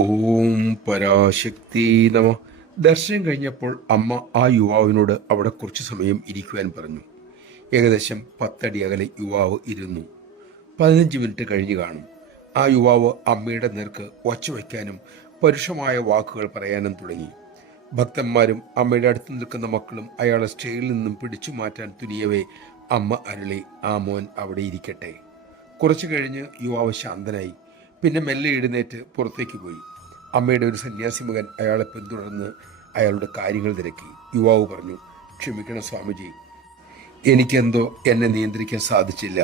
ഓം പരാശക്തി നമ. ദർശനം കഴിഞ്ഞപ്പോൾ അമ്മ ആ യുവാവിനോട് അവിടെ കുറച്ചു സമയം ഇരിക്കുവാൻ പറഞ്ഞു. ഏകദേശം 10 അടി അകലെ യുവാവ് ഇരുന്നു. 15 മിനിറ്റ് കഴിഞ്ഞു കാണും. ആ യുവാവ് അമ്മയുടെ നേർക്ക് ഒച്ച വയ്ക്കാനും പരുഷമായ വാക്കുകൾ പറയാനും തുടങ്ങി. ഭക്തന്മാരും അമ്മയുടെ അടുത്ത് നിൽക്കുന്ന മക്കളും അയാളെ സ്റ്റേജിൽ നിന്നും പിടിച്ചു മാറ്റാൻ തുനിയവേ അമ്മ അരുളി, ആ മോൻ അവിടെ ഇരിക്കട്ടെ. കുറച്ചു കഴിഞ്ഞ് യുവാവ് ശാന്തനായി. പിന്നെ മെല്ലെ എഴുന്നേറ്റ് പുറത്തേക്ക് പോയി. അമ്മയുടെ ഒരു സന്യാസി മകൻ അയാളെ പിന്തുടർന്ന് അയാളുടെ കാര്യങ്ങൾ തിരക്കി. യുവാവ് പറഞ്ഞു, ക്ഷമിക്കണം സ്വാമിജി, എനിക്കെന്തോ എന്നെ നിയന്ത്രിക്കാൻ സാധിച്ചില്ല.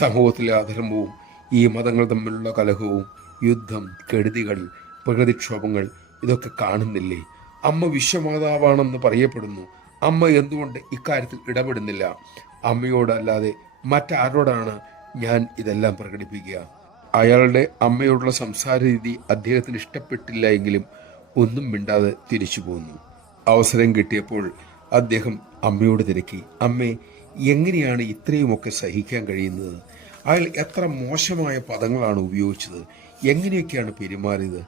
സമൂഹത്തിലെ അധർമ്മവും ഈ മതങ്ങൾ തമ്മിലുള്ള കലഹവും യുദ്ധം, കെടുതികൾ, പ്രകൃതിക്ഷോഭങ്ങൾ ഇതൊക്കെ കാണുന്നില്ലേ? അമ്മ വിശ്വമാതാവാണെന്ന് പറയപ്പെടുന്നു. അമ്മ എന്തുകൊണ്ട് ഇക്കാര്യത്തിൽ ഇടപെടുന്നില്ല? അമ്മയോടല്ലാതെ മറ്റാരോടാണ് ഞാൻ ഇതെല്ലാം പ്രകടിപ്പിക്കുക? അയാളുടെ അമ്മയോടുള്ള സംസാര രീതി അദ്ദേഹത്തിന് ഇഷ്ടപ്പെട്ടില്ല എങ്കിലും ഒന്നും മിണ്ടാതെ തിരിച്ചു പോന്നു. അവസരം കിട്ടിയപ്പോൾ അദ്ദേഹം അമ്മയോട് തിരക്കി, അമ്മേ, എങ്ങനെയാണ് ഇത്രയുമൊക്കെ സഹിക്കാൻ കഴിയുന്നത്? അയാൾ എത്ര മോശമായ പദങ്ങളാണ് ഉപയോഗിച്ചത്, എങ്ങനെയൊക്കെയാണ് പെരുമാറിയത്?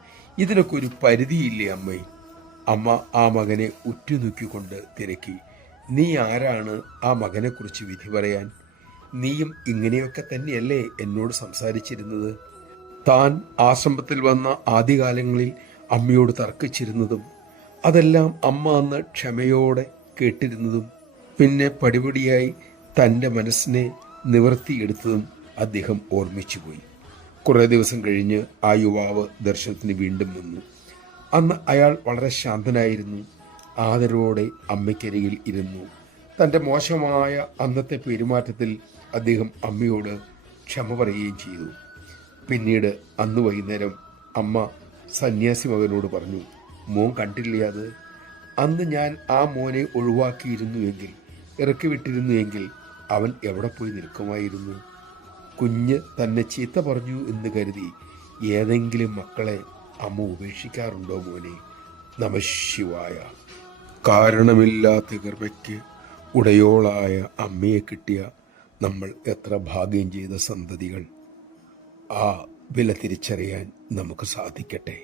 ഇതിനൊക്കെ ഒരു പരിധിയില്ലേ അമ്മേ? അമ്മ ആ മകനെ ഉറ്റുനോക്കിക്കൊണ്ട് തിരക്കി, നീ ആരാണ് ആ മകനെക്കുറിച്ച് വിധി പറയാൻ? നീയും ഇങ്ങനെയൊക്കെ തന്നെയല്ലേ എന്നോട് സംസാരിച്ചിരുന്നത്? താൻ ആശ്രമത്തിൽ വന്ന ആദ്യകാലങ്ങളിൽ അമ്മയോട് തർക്കിച്ചിരുന്നതും അതെല്ലാം അമ്മ അന്ന് ക്ഷമയോടെ കേട്ടിരുന്നതും പിന്നെ പടിപടിയായി തൻ്റെ മനസ്സിനെ നിവർത്തിയെടുത്തതും അദ്ദേഹം ഓർമ്മിച്ചുപോയി. കുറേ ദിവസം കഴിഞ്ഞ് ആ യുവാവ് ദർശനത്തിന് വീണ്ടും വന്നു. അന്ന് അയാൾ വളരെ ശാന്തനായിരുന്നു. ആദരവോടെ അമ്മയ്ക്കരികിൽ ഇരുന്നു. തൻ്റെ മോശമായ അന്നത്തെ പെരുമാറ്റത്തിൽ അദ്ദേഹം അമ്മയോട് ക്ഷമ പറയുകയും ചെയ്തു. പിന്നീട് അന്ന് വൈകുന്നേരം അമ്മ സന്യാസി മകനോട് പറഞ്ഞു, മോൻ കണ്ടില്ലേ അത്? അന്ന് ഞാൻ ആ മോനെ ഒഴിവാക്കിയിരുന്നുവെങ്കിൽ, ഇറക്കി വിട്ടിരുന്നുവെങ്കിൽ അവൻ എവിടെ പോയി നിൽക്കുമായിരുന്നു? കുഞ്ഞ് തന്നെ ചീത്ത പറഞ്ഞു എന്ന് കരുതി ഏതെങ്കിലും മക്കളെ അമ്മ ഉപേക്ഷിക്കാറുണ്ടോ മോനെ? നമഃശിവായ. കാരണമില്ലാത്ത കൃപയ്ക്ക് ഉടയോളായ അമ്മയെ കിട്ടിയ നമ്മൾ എത്ര ഭാഗ്യം ചെയ്ത സന്തതികൾ. ആ വില തിരിച്ചറിയാൻ നമുക്ക് സാധിക്കട്ടെ.